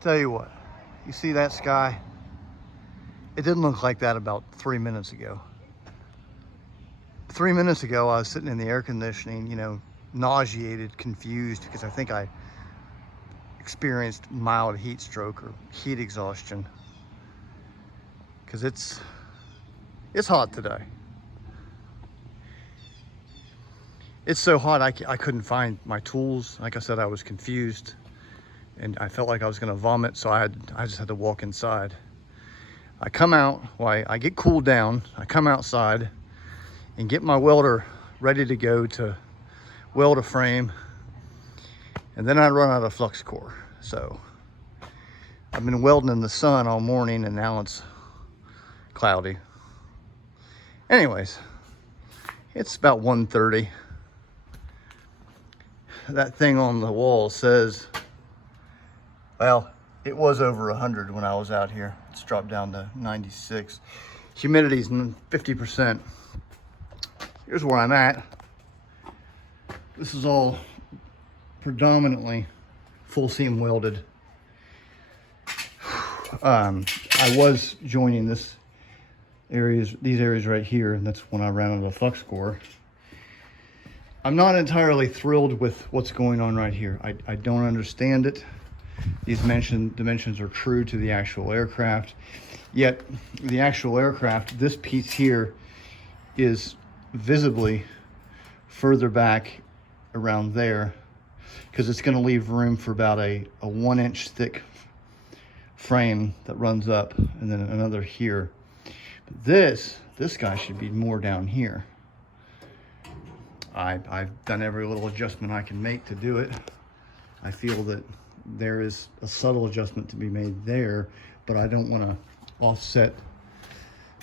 tell you what, you see that sky? It didn't look like that about 3 minutes ago. 3 minutes ago, I was sitting in the air conditioning, you know, nauseated, confused, because I think I experienced mild heat stroke or heat exhaustion. Because it's hot today. It's so hot, I couldn't find my tools. Like I said, I was confused, and I felt like I was gonna vomit, so I just had to walk inside. I come out, well, I get cooled down, I come outside and get my welder ready to go to weld a frame, and then I run out of flux core. So I've been welding in the sun all morning, and now it's cloudy. Anyways, it's about 1:30. That thing on the wall says, well, it was over 100 when I was out here. It's dropped down to 96. Humidity's 50%. Here's where I'm at. This is all predominantly full seam welded. I was joining these areas right here, and that's when I ran out of flux core. I'm not entirely thrilled with what's going on right here. I don't understand it. These dimensions are true to the actual aircraft, yet the actual aircraft, this piece here is visibly further back around there, because it's going to leave room for about a 1-inch thick frame that runs up, and then another here. But this guy should be more down here. I've done every little adjustment I can make to do it. I feel that there is a subtle adjustment to be made there, but I don't want to offset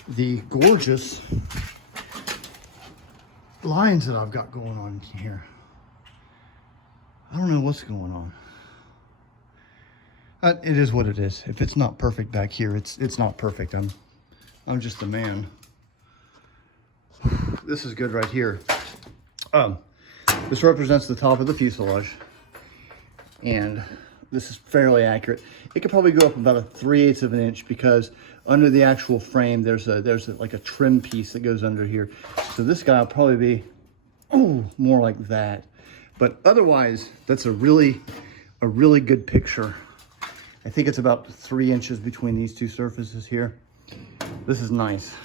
the gorgeous lines that I've got going on here. I don't know what's going on. It is what it is. If it's not perfect back here, it's not perfect. I'm just a man. This is good right here. This represents the top of the fuselage, and this is fairly accurate. It could probably go up about a 3/8 of an inch, because under the actual frame there's like a trim piece that goes under here. So this guy will probably be more like that. But otherwise, that's a really good picture. I think it's about 3 inches between these two surfaces here. This is nice.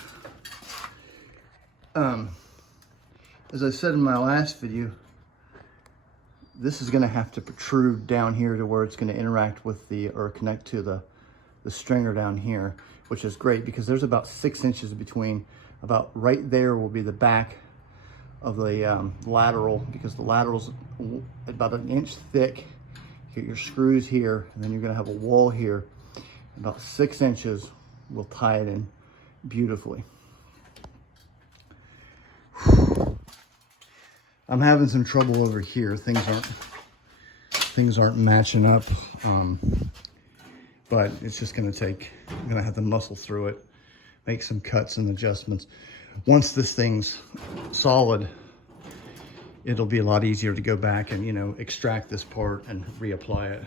As I said in my last video, this is going to have to protrude down here to where it's going to interact with or connect to the stringer down here, which is great because there's about 6 inches between. About right there will be the back of the lateral, because the lateral's about 1 inch thick. You get your screws here, and then you're going to have a wall here. About 6 inches will tie it in beautifully. I'm having some trouble over here. Things aren't matching up, but it's just going to take. I'm going to have to muscle through it, make some cuts and adjustments. Once this thing's solid, it'll be a lot easier to go back and, you know, extract this part and reapply it,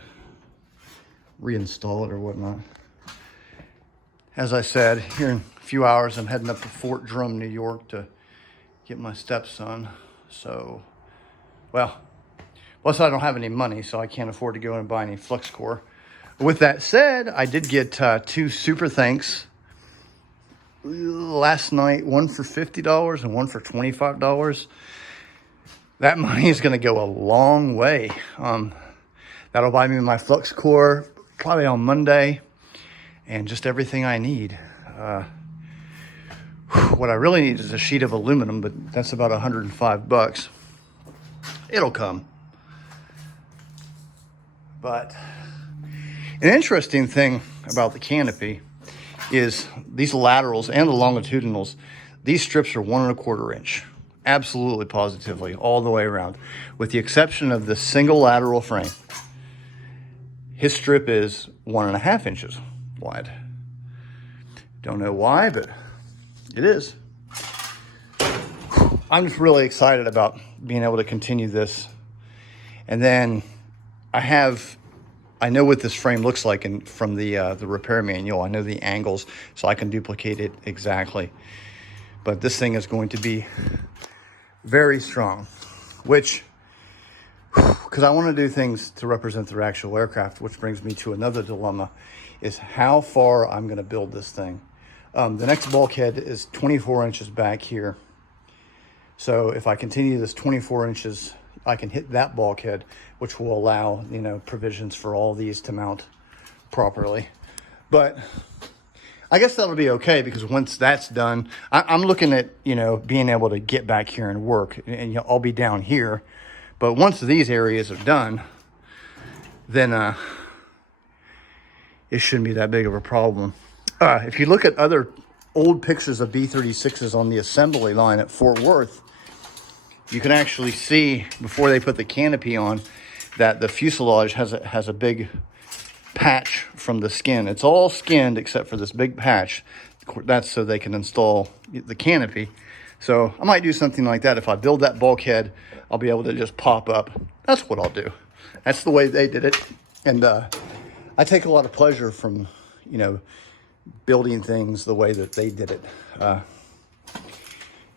reinstall it or whatnot. As I said, here in a few hours, I'm heading up to Fort Drum, New York to get my stepson. So, well, plus I don't have any money, so I can't afford to go and buy any flux core. With that said, I did get 2 super thanks last night, one for $50 and one for $25. That money is going to go a long way. That'll buy me my flux core probably on Monday, and just everything I need. What I really need is a sheet of aluminum, but that's about $105. It'll come. But an interesting thing about the Canopy is these laterals and the longitudinals, these strips are 1 1/4 inch. Absolutely, positively, all the way around. With the exception of the single lateral frame, his strip is 1 1/2 inches wide. Don't know why, but it is. I'm just really excited about being able to continue this. And then I have I know what this frame looks like from the repair manual. I know the angles, so I can duplicate it exactly. But this thing is going to be very strong, which, because I want to do things to represent the actual aircraft, which brings me to another dilemma, is how far I'm going to build this thing. The next bulkhead is 24 inches back here. So if I continue this 24 inches, I can hit that bulkhead, which will allow, you know, provisions for all these to mount properly. But I guess that'll be okay, because once that's done, I'm looking at, you know, being able to get back here and work, and you know, I'll be down here. But once these areas are done, then it shouldn't be that big of a problem. If you look at other old pictures of B-36s on the assembly line at Fort Worth, you can actually see, before they put the canopy on, that the fuselage has a big patch from the skin. It's all skinned except for this big patch. That's so they can install the canopy. So I might do something like that. If I build that bulkhead, I'll be able to just pop up. That's what I'll do. That's the way they did it. And I take a lot of pleasure from, you know, building things the way that they did it.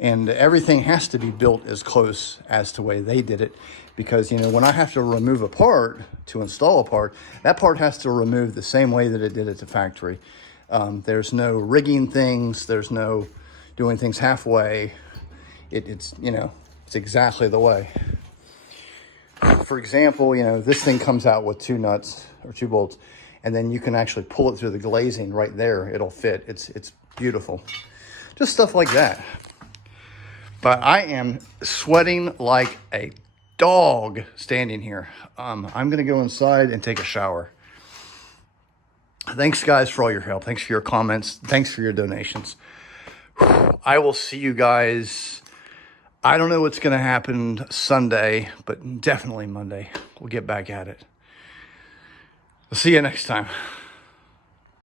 And everything has to be built as close as to the way they did it, because, you know, when I have to remove a part to install a part, that part has to remove the same way that it did at the factory. There's no rigging things. There's no doing things halfway. It's, you know, it's exactly the way. For example, you know, this thing comes out with 2 nuts or 2 bolts, and then you can actually pull it through the glazing right there. It'll fit. It's beautiful. Just stuff like that. But I am sweating like a dog standing here. I'm going to go inside and take a shower. Thanks, guys, for all your help. Thanks for your comments. Thanks for your donations. I will see you guys. I don't know what's going to happen Sunday, but definitely Monday. We'll get back at it. We'll see you next time.